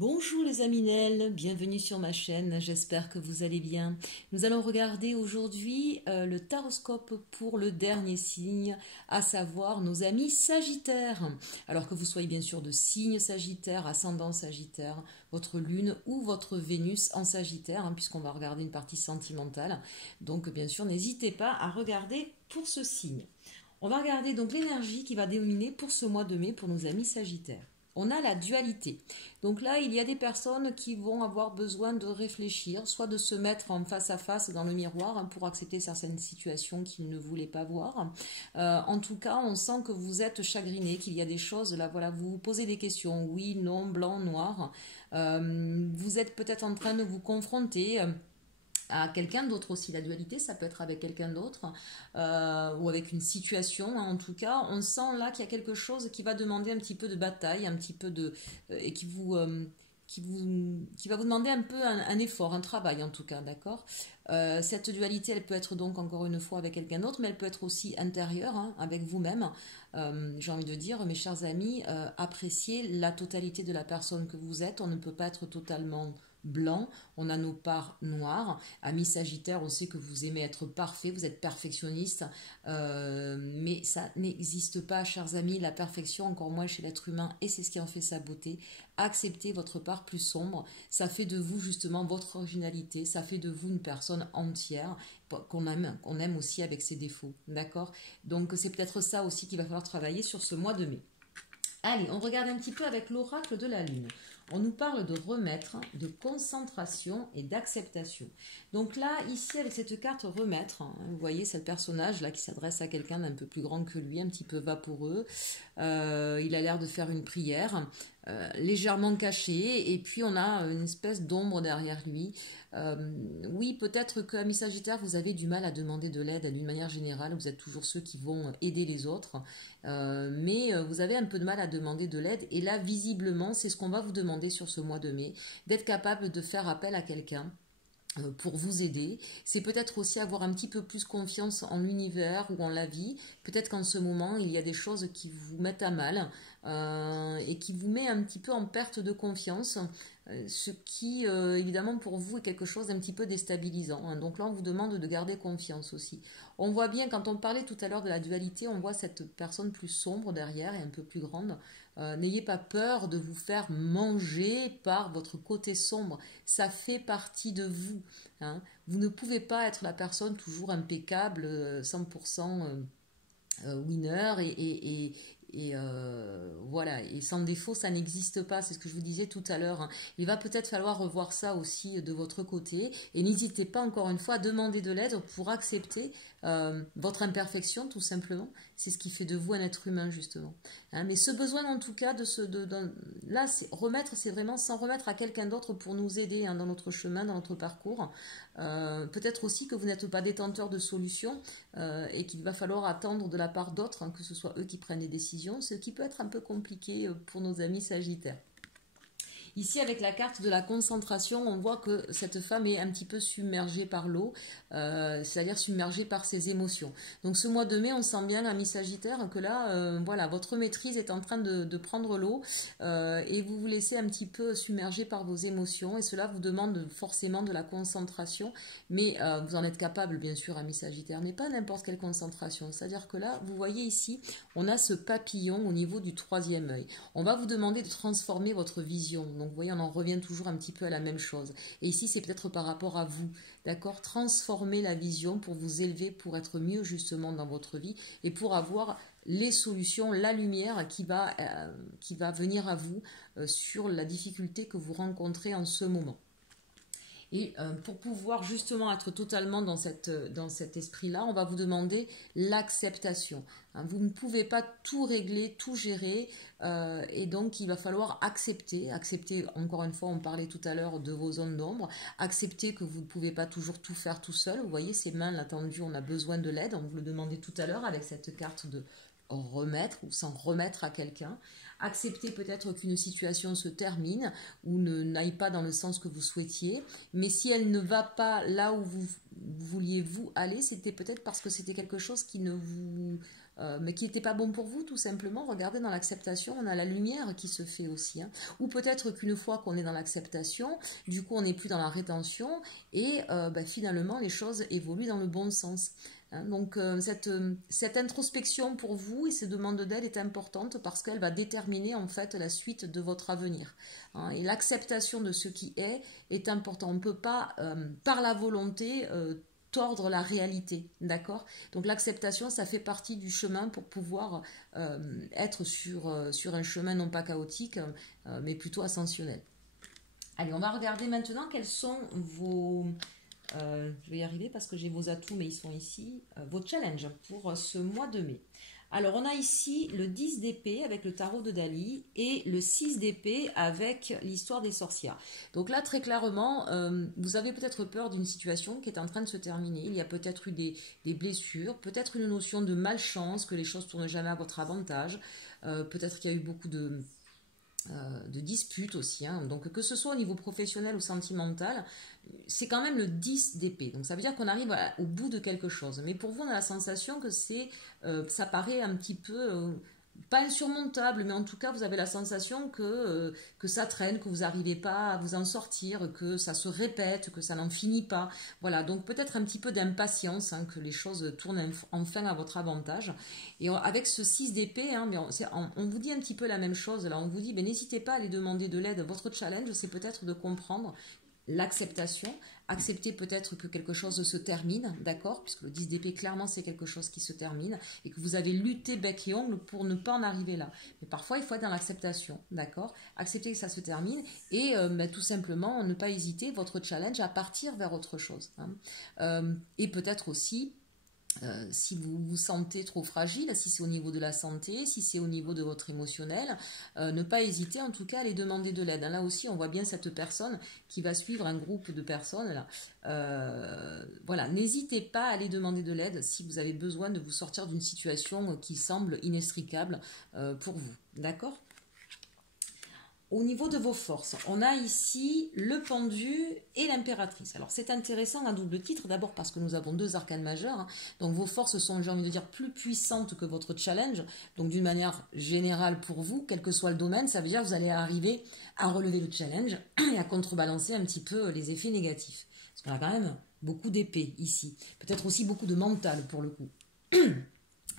Bonjour les Aminelles, bienvenue sur ma chaîne, j'espère que vous allez bien. Nous allons regarder aujourd'hui le taroscope pour le dernier signe, à savoir nos amis Sagittaires. Alors que vous soyez bien sûr de signe Sagittaire, ascendant Sagittaire, votre lune ou votre Vénus en Sagittaire, puisqu'on va regarder une partie sentimentale. Donc bien sûr, n'hésitez pas à regarder pour ce signe. On va regarder donc l'énergie qui va dominer pour ce mois de mai pour nos amis Sagittaires. On a la dualité. Donc là, il y a des personnes qui vont avoir besoin de réfléchir, soit de se mettre en face à face dans le miroir pour accepter certaines situations qu'ils ne voulaient pas voir. En tout cas, on sent que vous êtes chagriné, qu'il y a des choses, là, voilà, vous vous posez des questions, oui, non, blanc, noir. Vous êtes peut-être en train de vous confronter à quelqu'un d'autre aussi. La dualité, ça peut être avec quelqu'un d'autre ou avec une situation. En tout cas, on sent là qu'il y a quelque chose qui va demander un petit peu de bataille, un petit peu de et qui va vous demander un peu un effort, un travail en tout cas, d'accord. Cette dualité, elle peut être donc encore une fois avec quelqu'un d'autre, mais elle peut être aussi intérieure, avec vous-même. J'ai envie de dire, mes chers amis, appréciez la totalité de la personne que vous êtes. On ne peut pas être totalement blanc, on a nos parts noires. Amis Sagittaire, on sait que vous aimez être parfait, vous êtes perfectionniste, mais ça n'existe pas, chers amis, la perfection, encore moins chez l'être humain, et c'est ce qui en fait sa beauté. Acceptez votre part plus sombre, ça fait de vous justement votre originalité, ça fait de vous une personne entière qu'on aime aussi avec ses défauts, d'accord. Donc c'est peut-être ça aussi qu'il va falloir travailler sur ce mois de mai. Allez, on regarde un petit peu avec l'oracle de la Lune. On nous parle de remettre, de concentration et d'acceptation. Donc là, ici, avec cette carte remettre, vous voyez, c'est le personnage là qui s'adresse à quelqu'un d'un peu plus grand que lui, un petit peu vaporeux. Il a l'air de faire une prière, légèrement cachée, et puis on a une espèce d'ombre derrière lui. Oui, peut-être que, amis Sagittaire, vous avez du mal à demander de l'aide d'une manière générale. Vous êtes toujours ceux qui vont aider les autres. Mais vous avez un peu de mal à demander de l'aide. Et là, visiblement, c'est ce qu'on va vous demander sur ce mois de mai, d'être capable de faire appel à quelqu'un pour vous aider. C'est peut-être aussi avoir un petit peu plus confiance en l'univers ou en la vie. Peut-être qu'en ce moment, il y a des choses qui vous mettent à mal et qui vous met un petit peu en perte de confiance, ce qui, évidemment, pour vous est quelque chose d'un petit peu déstabilisant. Donc là, on vous demande de garder confiance aussi. On voit bien, quand on parlait tout à l'heure de la dualité, on voit cette personne plus sombre derrière et un peu plus grande. N'ayez pas peur de vous faire manger par votre côté sombre. Ça fait partie de vous. Vous ne pouvez pas être la personne toujours impeccable, 100% winner voilà, et sans défaut, ça n'existe pas, c'est ce que je vous disais tout à l'heure. Il va peut-être falloir revoir ça aussi de votre côté, et n'hésitez pas encore une fois à demander de l'aide pour accepter votre imperfection, tout simplement. C'est ce qui fait de vous un être humain, justement. Mais ce besoin, en tout cas, là, remettre, c'est vraiment s'en remettre à quelqu'un d'autre pour nous aider dans notre chemin, dans notre parcours. Peut-être aussi que vous n'êtes pas détenteur de solutions et qu'il va falloir attendre de la part d'autres, que ce soit eux qui prennent des décisions, ce qui peut être un peu compliqué pour nos amis Sagittaires. Ici, avec la carte de la concentration, on voit que cette femme est un petit peu submergée par l'eau, c'est-à-dire submergée par ses émotions. Donc ce mois de mai, on sent bien, ami Sagittaire, que là, voilà, votre maîtrise est en train de prendre l'eau et vous vous laissez un petit peu submerger par vos émotions, et cela vous demande forcément de la concentration, mais vous en êtes capable, bien sûr, ami Sagittaire, mais pas n'importe quelle concentration. C'est-à-dire que là, vous voyez ici, on a ce papillon au niveau du troisième œil. On va vous demander de transformer votre vision. Donc vous voyez, on en revient toujours un petit peu à la même chose. Et ici, c'est peut-être par rapport à vous, d'accord? Transformer la vision pour vous élever, pour être mieux justement dans votre vie et pour avoir les solutions, la lumière qui va venir à vous sur la difficulté que vous rencontrez en ce moment. Et pour pouvoir justement être totalement dans cet esprit-là, on va vous demander l'acceptation. Vous ne pouvez pas tout régler, tout gérer, et donc il va falloir accepter, encore une fois, on parlait tout à l'heure de vos zones d'ombre, accepter que vous ne pouvez pas toujours tout faire tout seul. Vous voyez, ces mains là tendues, on a besoin de l'aide, on vous le demandait tout à l'heure avec cette carte de remettre ou s'en remettre à quelqu'un. Accepter peut-être qu'une situation se termine ou n'aille pas dans le sens que vous souhaitiez, mais si elle ne va pas là où vous vouliez vous aller, c'était peut-être parce que c'était quelque chose qui ne vous mais qui n'était pas bon pour vous, tout simplement. Regardez, dans l'acceptation, on a la lumière qui se fait aussi. Hein. Ou peut-être qu'une fois qu'on est dans l'acceptation, du coup, on n'est plus dans la rétention et finalement, les choses évoluent dans le bon sens. Hein. Donc, cette introspection pour vous et ces demandes d'aide est importante parce qu'elle va déterminer en fait la suite de votre avenir. Hein. Et l'acceptation de ce qui est important. On ne peut pas, par la volonté, tordre la réalité, d'accord? Donc l'acceptation, ça fait partie du chemin pour pouvoir être sur un chemin non pas chaotique, mais plutôt ascensionnel. Allez, on va regarder maintenant quels sont vos... je vais y arriver parce que j'ai vos atouts, mais ils sont ici. Vos challenges pour ce mois de mai. Alors, on a ici le 10 d'épée avec le tarot de Dali et le 6 d'épée avec l'histoire des sorcières. Donc là, très clairement, vous avez peut-être peur d'une situation qui est en train de se terminer. Il y a peut-être eu des blessures, peut-être une notion de malchance, que les choses ne tournent jamais à votre avantage. Peut-être qu'il y a eu beaucoup de disputes aussi. Hein. Donc, que ce soit au niveau professionnel ou sentimental, c'est quand même le 10 d'épée. Donc ça veut dire qu'on arrive au bout de quelque chose. Mais pour vous, on a la sensation que ça paraît un petit peu, pas insurmontable, mais en tout cas, vous avez la sensation que ça traîne, que vous n'arrivez pas à vous en sortir, que ça se répète, que ça n'en finit pas. Voilà, donc peut-être un petit peu d'impatience, hein, que les choses tournent enfin à votre avantage. Et avec ce 6 d'épée, hein, on vous dit un petit peu la même chose. Là, on vous dit, n'hésitez pas à aller demander de l'aide. Votre challenge, c'est peut-être de comprendre l'acceptation, accepter peut-être que quelque chose se termine, d'accord, puisque le 10 d'épée, clairement, c'est quelque chose qui se termine, et que vous avez lutté bec et ongle pour ne pas en arriver là. Mais parfois, il faut être dans l'acceptation, d'accord, accepter que ça se termine, et tout simplement, ne pas hésiter, votre challenge, à partir vers autre chose. Hein. Et peut-être aussi, si vous vous sentez trop fragile, si c'est au niveau de la santé, si c'est au niveau de votre émotionnel, ne pas hésiter en tout cas à aller demander de l'aide. Là aussi, on voit bien cette personne qui va suivre un groupe de personnes. Là. Voilà, n'hésitez pas à aller demander de l'aide si vous avez besoin de vous sortir d'une situation qui semble inextricable pour vous. D'accord ? Au niveau de vos forces, on a ici le pendu et l'impératrice. Alors c'est intéressant à double titre, d'abord parce que nous avons deux arcanes majeures, hein. Donc vos forces sont, j'ai envie de dire, plus puissantes que votre challenge. Donc d'une manière générale pour vous, quel que soit le domaine, ça veut dire que vous allez arriver à relever le challenge et à contrebalancer un petit peu les effets négatifs. Parce qu'on a quand même beaucoup d'épée ici. Peut-être aussi beaucoup de mental pour le coup.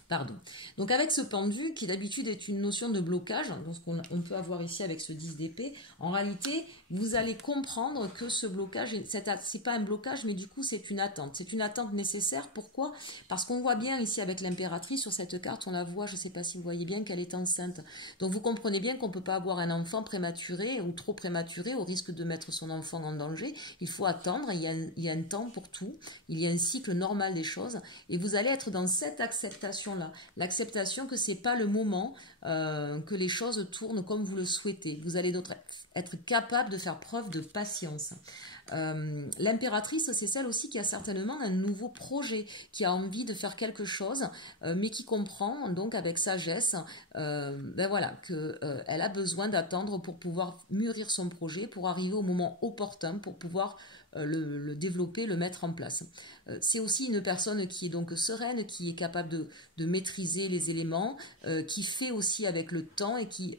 Pardon. Donc avec ce pendu, qui d'habitude est une notion de blocage, donc ce qu'on peut avoir ici avec ce 10 d'épée, en réalité, vous allez comprendre que ce blocage, c'est pas un blocage, mais du coup c'est une attente. C'est une attente nécessaire. Pourquoi ? Parce qu'on voit bien ici avec l'impératrice, sur cette carte, on la voit, je ne sais pas si vous voyez bien, qu'elle est enceinte. Donc vous comprenez bien qu'on ne peut pas avoir un enfant prématuré ou trop prématuré au risque de mettre son enfant en danger. Il faut attendre, il y a un temps pour tout, il y a un cycle normal des choses, et vous allez être dans cette acceptation-là. L'acceptation que c'est pas le moment que les choses tournent comme vous le souhaitez. Vous allez être capable de faire preuve de patience. L'impératrice, c'est celle aussi qui a certainement un nouveau projet, qui a envie de faire quelque chose, mais qui comprend donc avec sagesse qu'elle a besoin d'attendre pour pouvoir mûrir son projet, pour arriver au moment opportun, pour pouvoir le développer, le mettre en place. C'est aussi une personne qui est donc sereine, qui est capable de maîtriser les éléments, qui fait aussi avec le temps et qui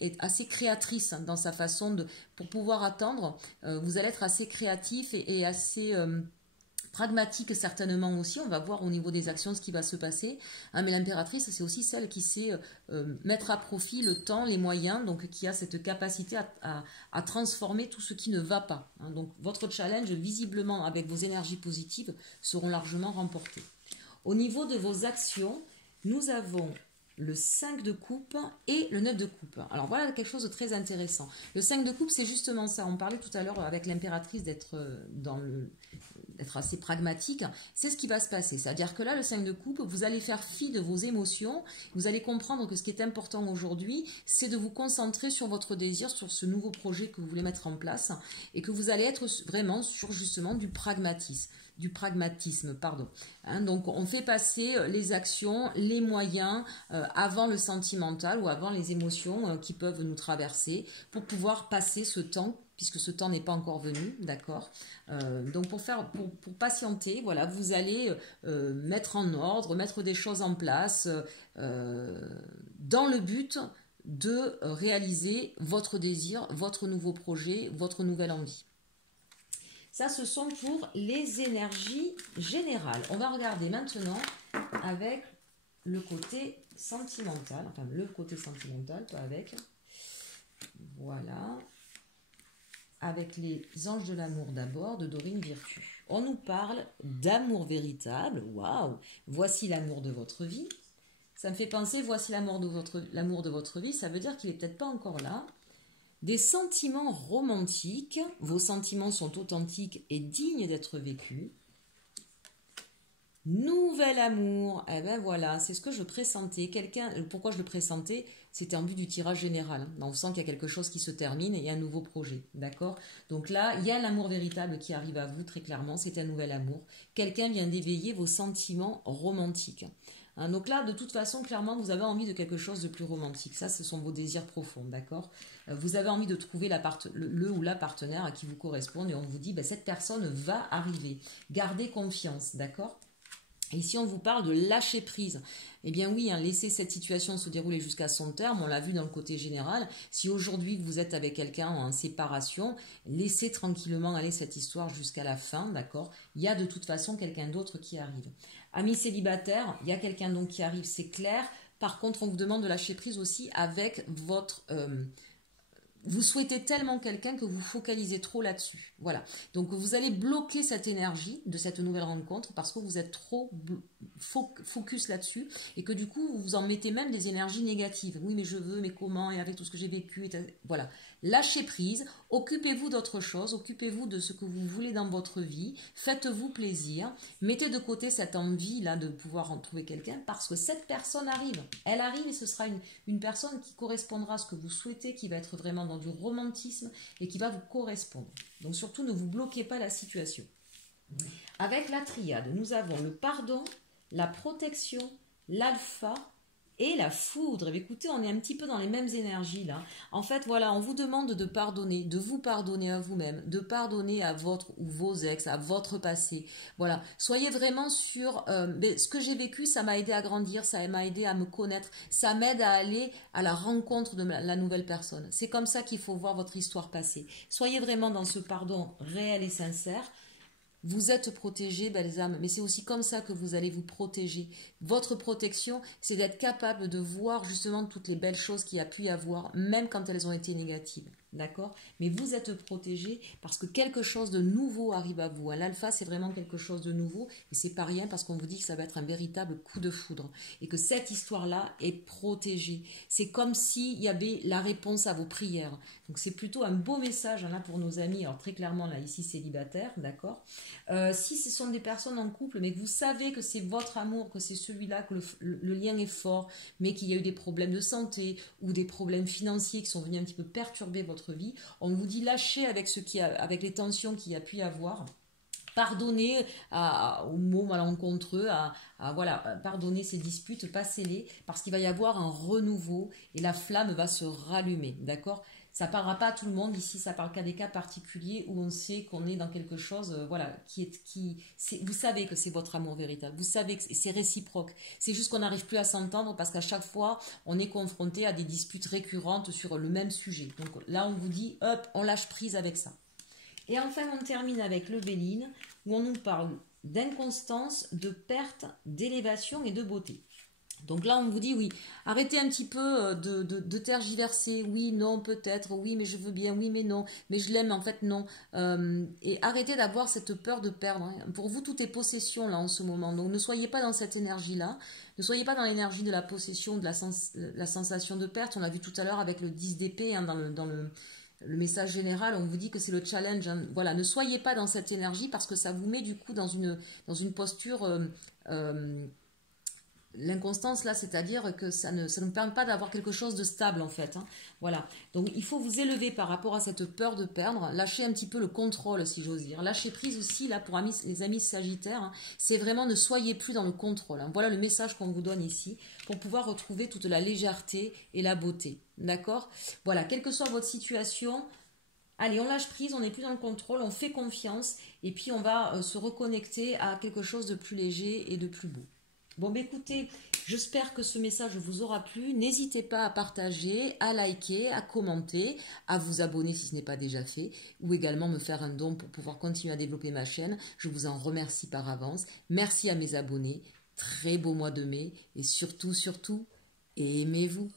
est assez créatrice dans sa façon pour pouvoir attendre. Vous allez être assez créatif et assez pragmatique certainement aussi. On va voir au niveau des actions ce qui va se passer. Hein, mais l'impératrice, c'est aussi celle qui sait mettre à profit le temps, les moyens, donc qui a cette capacité à transformer tout ce qui ne va pas. Hein. Donc votre challenge, visiblement, avec vos énergies positives, seront largement remportés. Au niveau de vos actions, nous avons le 5 de coupe et le 9 de coupe. Alors voilà quelque chose de très intéressant. Le 5 de coupe, c'est justement ça. On parlait tout à l'heure avec l'impératrice d'être assez pragmatique. C'est ce qui va se passer. C'est-à-dire que là, le 5 de coupe, vous allez faire fi de vos émotions. Vous allez comprendre que ce qui est important aujourd'hui, c'est de vous concentrer sur votre désir, sur ce nouveau projet que vous voulez mettre en place et que vous allez être vraiment sur justement du pragmatisme. Hein, donc on fait passer les actions, les moyens avant le sentimental ou avant les émotions qui peuvent nous traverser pour pouvoir passer ce temps puisque ce temps n'est pas encore venu, d'accord. Donc pour patienter, voilà, vous allez mettre en ordre, mettre des choses en place dans le but de réaliser votre désir, votre nouveau projet, votre nouvelle envie. Ça, ce sont pour les énergies générales. On va regarder maintenant avec le côté sentimental, enfin le côté sentimental, pas avec. Voilà. Avec les anges de l'amour d'abord, de Dorine Virtue. On nous parle d'amour véritable. Waouh! Voici l'amour de votre vie. Ça me fait penser, voici l'amour de votre vie. Ça veut dire qu'il n'est peut-être pas encore là. Des sentiments romantiques. Vos sentiments sont authentiques et dignes d'être vécus. Nouvel amour, eh ben voilà, c'est ce que je pressentais. Pourquoi je le pressentais? C'était en but du tirage général. On sent qu'il y a quelque chose qui se termine et il y a un nouveau projet, d'accord? Donc là, il y a l'amour véritable qui arrive à vous, très clairement, c'est un nouvel amour. Quelqu'un vient d'éveiller vos sentiments romantiques. Donc là, de toute façon, clairement, vous avez envie de quelque chose de plus romantique. Ça, ce sont vos désirs profonds, d'accord? Vous avez envie de trouver le ou la partenaire à qui vous correspond et on vous dit, cette personne va arriver. Gardez confiance, d'accord? Et si on vous parle de lâcher prise, eh bien oui, laissez cette situation se dérouler jusqu'à son terme, on l'a vu dans le côté général. Si aujourd'hui vous êtes avec quelqu'un en séparation, laissez tranquillement aller cette histoire jusqu'à la fin, d'accord? Il y a de toute façon quelqu'un d'autre qui arrive. Amis célibataires, il y a quelqu'un donc qui arrive, c'est clair. Par contre, on vous demande de lâcher prise aussi avec votre... vous souhaitez tellement quelqu'un que vous focalisez trop là-dessus. Voilà. Donc vous allez bloquer cette énergie de cette nouvelle rencontre parce que vous êtes trop focus là-dessus et que du coup vous en mettez même des énergies négatives. Oui, mais je veux, mais comment, et avec tout ce que j'ai vécu, voilà. Lâchez prise, occupez-vous d'autre chose, occupez-vous de ce que vous voulez dans votre vie, faites-vous plaisir, mettez de côté cette envie-là de pouvoir en trouver quelqu'un parce que cette personne arrive. Elle arrive et ce sera une personne qui correspondra à ce que vous souhaitez, qui va être vraiment dans du romantisme et qui va vous correspondre. Donc surtout, ne vous bloquez pas la situation. Avec la triade, nous avons le pardon, la protection, l'alpha et la foudre. Et écoutez, on est un petit peu dans les mêmes énergies là. En fait, voilà, on vous demande de pardonner, de vous pardonner à vous-même, de pardonner à votre ou vos ex, à votre passé. Voilà, soyez vraiment sur ce que j'ai vécu, ça m'a aidé à grandir, ça m'a aidé à me connaître, ça m'aide à aller à la rencontre de la nouvelle personne. C'est comme ça qu'il faut voir votre histoire passée. Soyez vraiment dans ce pardon réel et sincère. Vous êtes protégés, belles âmes, mais c'est aussi comme ça que vous allez vous protéger. Votre protection, c'est d'être capable de voir justement toutes les belles choses qu'il y a pu y avoir, même quand elles ont été négatives. D'accord? Mais vous êtes protégés parce que quelque chose de nouveau arrive à vous. L'alpha, c'est vraiment quelque chose de nouveau et c'est pas rien parce qu'on vous dit que ça va être un véritable coup de foudre et que cette histoire-là est protégée. C'est comme s'il y avait la réponse à vos prières. Donc c'est plutôt un beau message là pour nos amis. Alors très clairement là ici célibataires, d'accord. Si ce sont des personnes en couple, mais que vous savez que c'est votre amour, que c'est celui-là, que le lien est fort, mais qu'il y a eu des problèmes de santé ou des problèmes financiers qui sont venus un petit peu perturber votre vie, on vous dit lâchez avec les tensions qu'il y a pu y avoir. Pardonnez aux mots malencontreux, voilà, pardonnez ces disputes, passez-les, parce qu'il va y avoir un renouveau et la flamme va se rallumer, d'accord? Ça ne parlera pas à tout le monde, ici ça parle qu'à des cas particuliers où on sait qu'on est dans quelque chose, voilà, vous savez que c'est votre amour véritable, vous savez que c'est réciproque, c'est juste qu'on n'arrive plus à s'entendre parce qu'à chaque fois on est confronté à des disputes récurrentes sur le même sujet. Donc là on vous dit, hop, on lâche prise avec ça. Et enfin, on termine avec le Béline, où on nous parle d'inconstance, de perte, d'élévation et de beauté. Donc là, on vous dit, oui, arrêtez un petit peu de tergiverser, oui, non, peut-être, oui, mais je veux bien, oui, mais non, mais je l'aime, en fait, non. Et arrêtez d'avoir cette peur de perdre. Pour vous, tout est possession, là, en ce moment. Donc ne soyez pas dans cette énergie-là. Ne soyez pas dans l'énergie de la possession, de la sensation de perte. On l'a vu tout à l'heure avec le 10 d'épée, dans le message général, on vous dit que c'est le challenge. Voilà, ne soyez pas dans cette énergie parce que ça vous met du coup dans une posture... l'inconstance là, c'est-à-dire que ça ne permet pas d'avoir quelque chose de stable en fait. Voilà, donc il faut vous élever par rapport à cette peur de perdre, lâcher un petit peu le contrôle si j'ose dire. Lâcher prise aussi là pour les amis sagittaires, c'est vraiment ne soyez plus dans le contrôle. Voilà le message qu'on vous donne ici pour pouvoir retrouver toute la légèreté et la beauté. D'accord? Voilà, quelle que soit votre situation, Allez, on lâche prise, on n'est plus dans le contrôle, on fait confiance et puis on va se reconnecter à quelque chose de plus léger et de plus beau. Bon, bah écoutez, j'espère que ce message vous aura plu. N'hésitez pas à partager, à liker, à commenter, à vous abonner si ce n'est pas déjà fait, ou également me faire un don pour pouvoir continuer à développer ma chaîne. Je vous en remercie par avance. Merci à mes abonnés. Très beau mois de mai et surtout, surtout, aimez-vous.